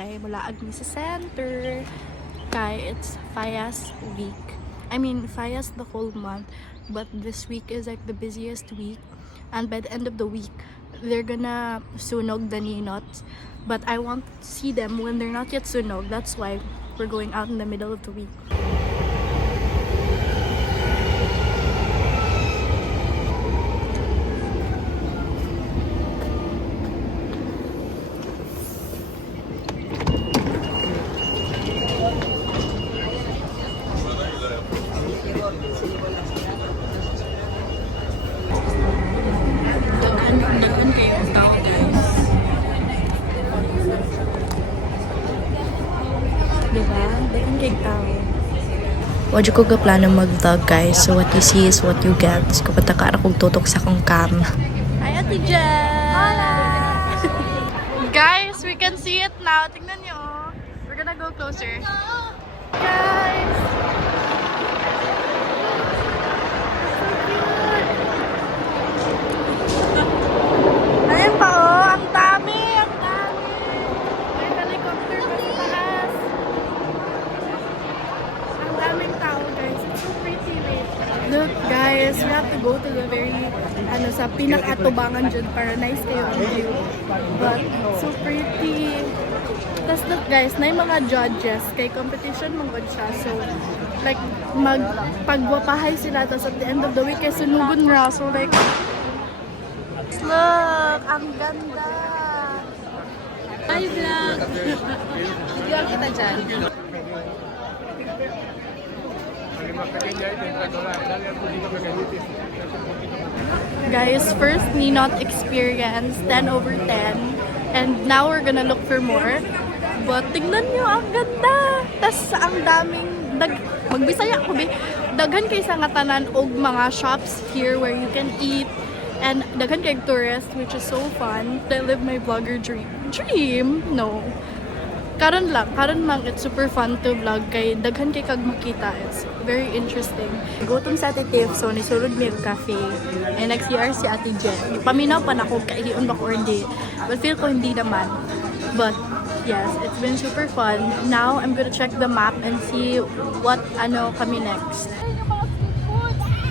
kay mulaag ni sa center. Kay it's Fayas week. I mean, Fayas the whole month, but this week is like the busiest week. And by the end of the week, they're gonna sunog the ninots. But I want to see them when they're not yet sunog. That's why we're going out in the middle of the week. Dagan kayo ang tao, guys. Diba? Dagan kayo tao. Wadyo ko plano mag-vlog, guys. So what you see is what you get. So kapag takara kong tutok sa kong cam. Hi, Ate Jen! Hola! Guys, we can see it now. Tingnan nyo. We're gonna go closer. Guys! Ayan pa oh, ang dami, ang dami. May helicopter pa sa taas. Ang daming tao, guys. It's so pretty, wait. Look, guys, we have to go to the very, sa pinakatubangan dyan para nice kayo ang view. But, so pretty. Tapos look, guys, na yung mga judges, kay competition mong siya. So, like, pagwapahay sila, tapos at the end of the week, kay sunugon na. So, like, look! Ang ganda! Hi, vlog! Video kita dyan. Guys, first Ninot experience, 10/10. And now we're gonna look for more. But tignan nyo, ang ganda! Tas ang daming, magbisaya ko, daghan kay sa nga tanan og mga shops here where you can eat. And daghan kay tourist, which is so fun. I live my vlogger dream. Dream? No. Karon mang it's super fun to vlog kay daghan kay kag makita. It's very interesting. Gutom sa Ate Tiff, so nisulod mi og cafe. And next year si Ate Jen. Paminaw pa na ko kay hiun ba ko or hindi. But feel ko hindi naman. But yes, it's been super fun. Now I'm gonna check the map and see what kami next.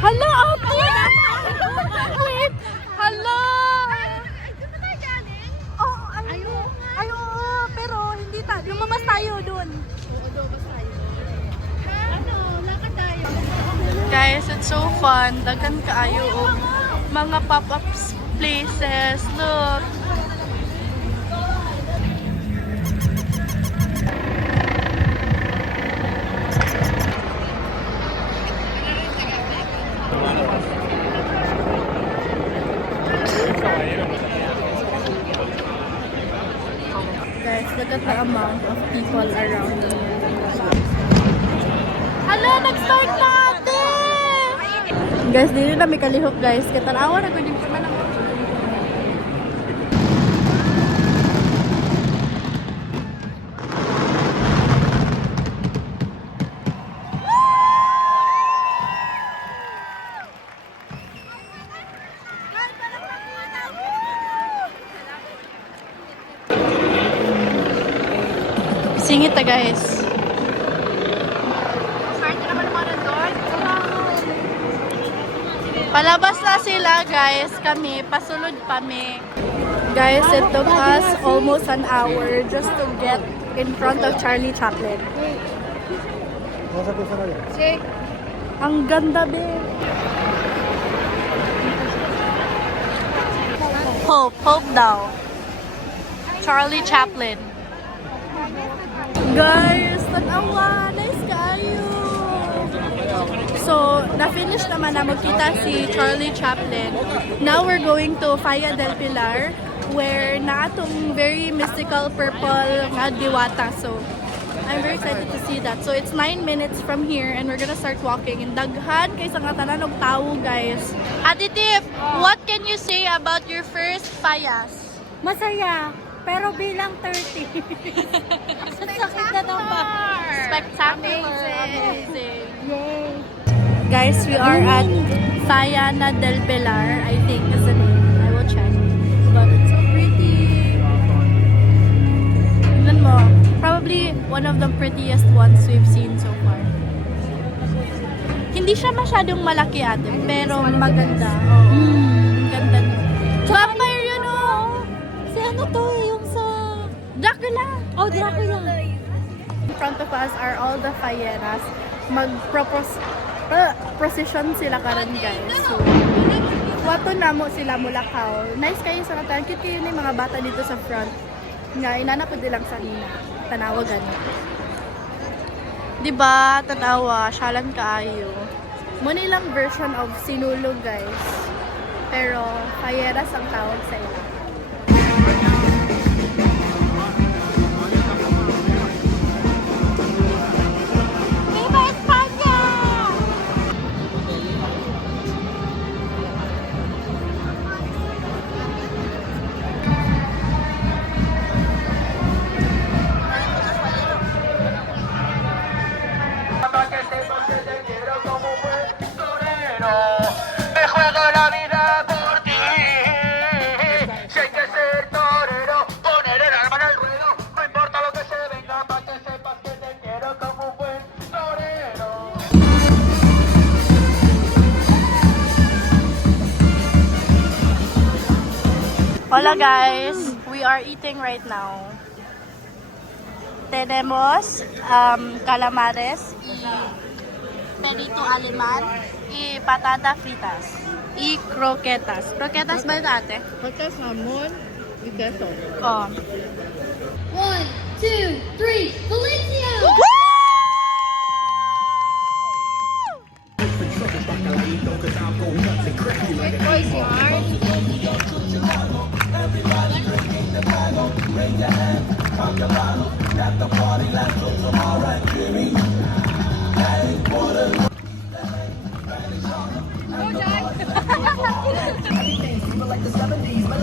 Hala, Ate! Wait! Hala! Doon na tayo galing? Oh, ayo, pero hindi tayo. Lumabas tayo dun. Oo, lumabas tayo. Lakad tayo. Guys, it's so fun. Daghan kaayo og mga pop-up places. Look. Guys, look at the amount of people around here. Hala, nag-start na ate! Guys, dito na may kalihok, guys. Katanawa na ko yung panang. Singit na, guys. Palabas na sila, guys. Kami, pasulod kami. Guys, it took us almost an hour just to get in front of Charlie Chaplin. Ang ganda, babe. Hope daw. Charlie Chaplin. Guys, tanawa. Nice kayo. So, na-finish naman na magkita si Charlie Chaplin. Now we're going to Faya del Pilar where naatong very mystical purple nga diwata. So, I'm very excited to see that. So, it's 9 minutes from here and we're gonna start walking. And daghan kay sa nga tanan og tawo, guys. Ate Tiff, what can you say about your first Fayas? Masaya, pero bilang 30. Sakit na ng bar. Spectacular. Amazing. Yay. Guys, we are at Fayana del Pilar, I think is the name. I will check. But it's so pretty. Tignan mo. Probably one of the prettiest ones we've seen so far. Hindi siya masyadong malaki ate, pero maganda. Ang ganda niya. Vampire yun oh! Si ano to yung sa... Dracula! Oh, Dracula. In front of us are all the Fayeras. Procession sila karon guys. So, wato na mo sila mulakaw. Nice kayo sa katan. Cute kayo na yung mga bata dito sa front. Nga, inanapod nilang sa hina. Tanawagan. Diba, tanawa, syalan kaayo. Muna ilang version of sinulog guys. Pero, Fayeras ang tawag sa ila. Viva España! Para que sepas que te quiero como un buen torero. Me juego la vida por ti. Si hay que ser torero, poner el arma en el ruedo. No importa lo que se venga, para que sepas que te quiero como un buen torero. Hola guys, we are eating right now. Tenemos calamares y perito alemán y patata fritas y croquetas. Croquetas ba ito ate? Pagka salmon, y queso. Oh. 1, 2, 3, Valencia!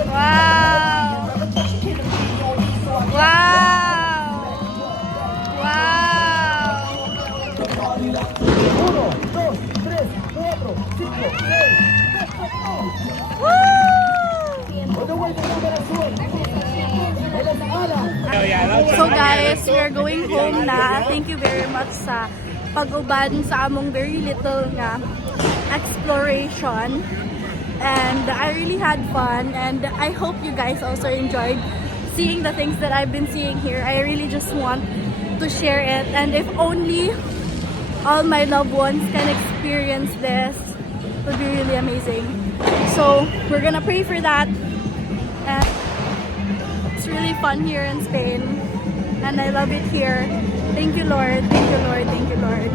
Wow! Wow! Wow! So guys, we're going home na. Thank you very much sa pag-uban sa among very little nga exploration. And I really had fun, and I hope you guys also enjoyed seeing the things that I've been seeing here. I really just want to share it, and if only all my loved ones can experience this, it would be really amazing. So we're gonna pray for that. And it's really fun here in Spain, and I love it here. Thank you, Lord. Thank you, Lord. Thank you, Lord.